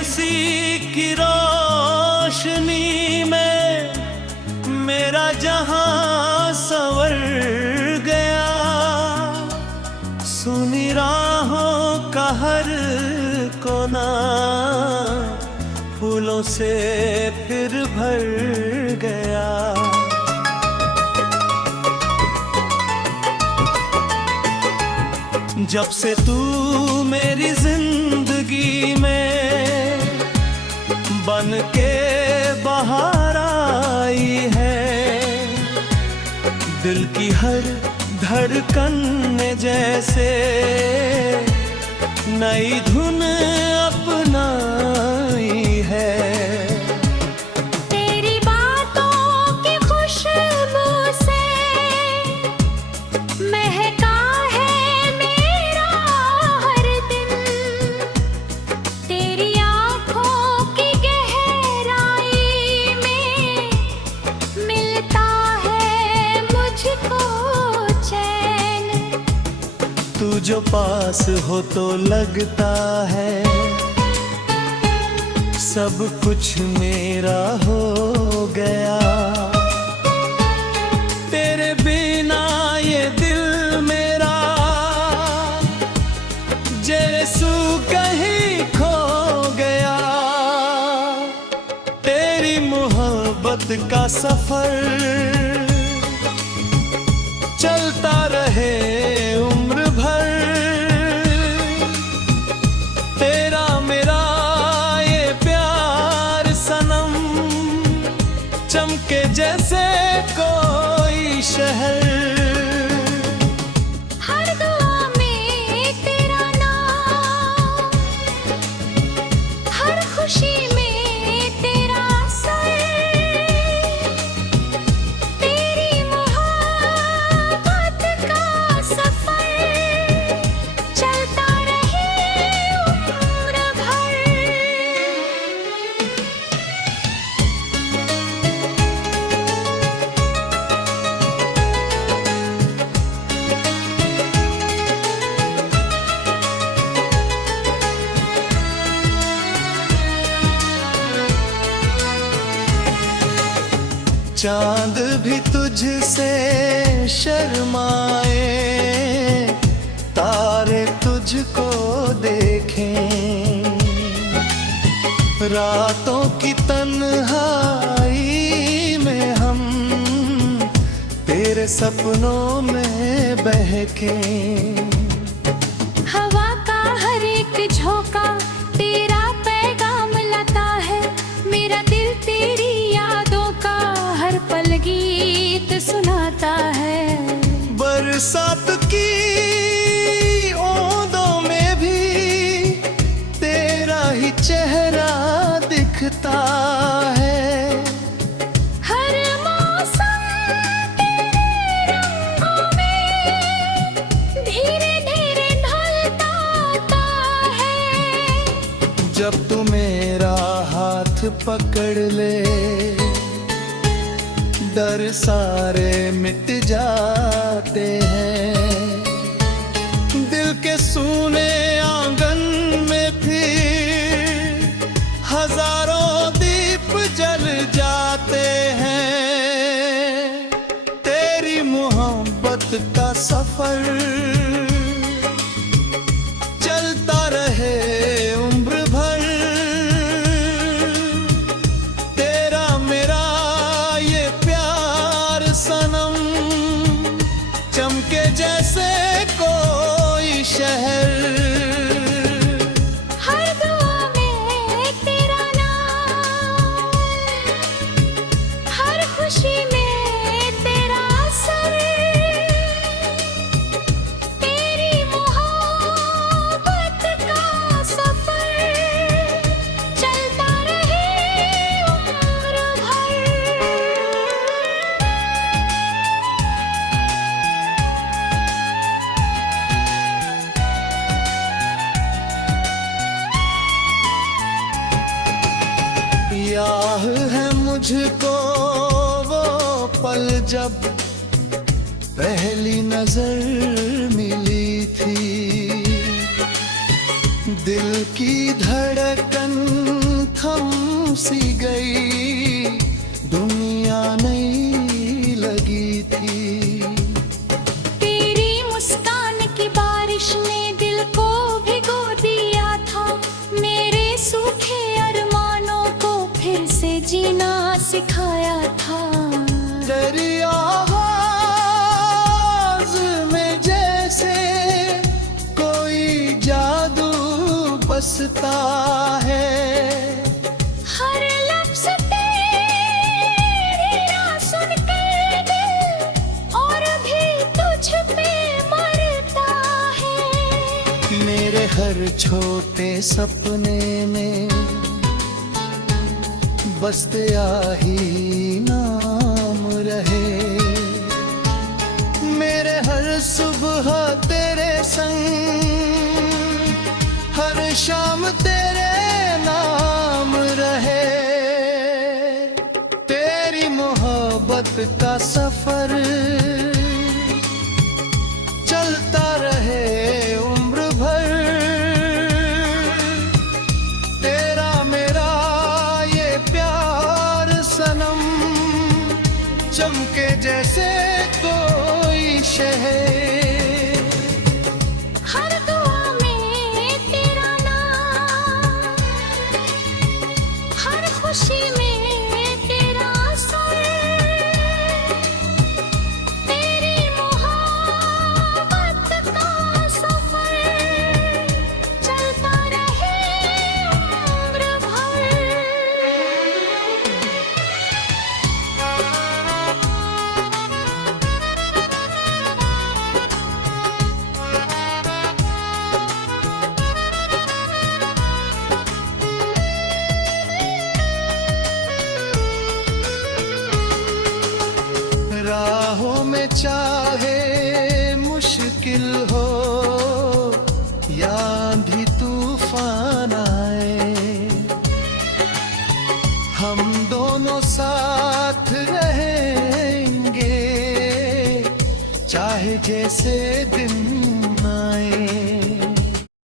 हंसी की रोशनी में मेरा जहां संवर गया। सुनी राहों का हर कोना फूलों से फिर भर गया। जब से तू मेरी जिंदगी में बन के बाहर आई है, दिल की हर धड़कन में जैसे नई धुन अपनाई है। तेरी बातों की खुशबू से महका है मेरा हर दिन। तेरी आँखों की गहराई में मिलता है मुझको चैन। तू जो पास हो तो लगता है सब कुछ मेरा हो गया। तेरे बिना ये दिल मेरा जैसू कहीं खो गया। तेरी मोहब्बत का सफर चलता रहे उम्र भर। तेरा मेरा ये प्यार सनम चमके जैसे कोई शहर। हर दुआ में तेरा नाम, हर खुशी में तेरा सर। तेरी मोहब्बत का सफर चलता रहे उम्र भर। चांद भी तुझसे शर्माए, तारे तुझको देखें। रातों की तन्हाई में हम तेरे सपनों में बहकें। हवा का हर एक झोंका तेरा पैगाम लाता है। मेरा दिल तेरी यादों का हर पल गीत सुनाता है। बरसात की ओंदों में भी तेरा ही चेहरा दिखता है। हर मौसम तेरे रंगों में धीरे धीरे ढलता है। जब तू मेरा हाथ पकड़ ले डर सारे मिट जाते हैं। दिल के सूने आंगन में फिर हजारों दीप जल जाते हैं। तेरी मोहब्बत का सफर चलता रहे उम्र भर। तेरा मेरा ये प्यार सनम चमके जैसे कोई शहर। हर दुआ में तेरा नाम, हर खुशी में तेरा सर। तेरी मोहब्बत का सफर चलता रहे उम्र भर। याह है मुझको वो पल जब पहली नजर मिली थी। दिल की धड़कन थम सी गई, दुनिया नहीं लगी थी। तेरी मुस्कान की बारिश ने दिल को भिगो दिया था, मेरे सूखे अरमानों को फिर से जीना सिखाया था। तेरी आवाज में जैसे कोई जादू बसता है, हर लफ्ज़ तेरा सुन के दिल और भी तुझ पे मरता है। मेरे हर छोटे सपने में बस तेरा ही नाम रहे। मेरे हर सुबह तेरे संग, हर शाम तेरे नाम रहे। तेरी मोहब्बत का सफर चलता रहे उम्र भर। तेरा मेरा ये प्यार सनम चमके जैसे कोई शहर। हर दुआ में तेरा नाम, हर खुशी में तेरा सर, तेरी मोहब्बत का सफर चलता रहे उम्र भर। राहों में चाहे मुश्किल हो या आंधी तूफान आए, हम दोनों साथ रहेंगे चाहे जैसे दिन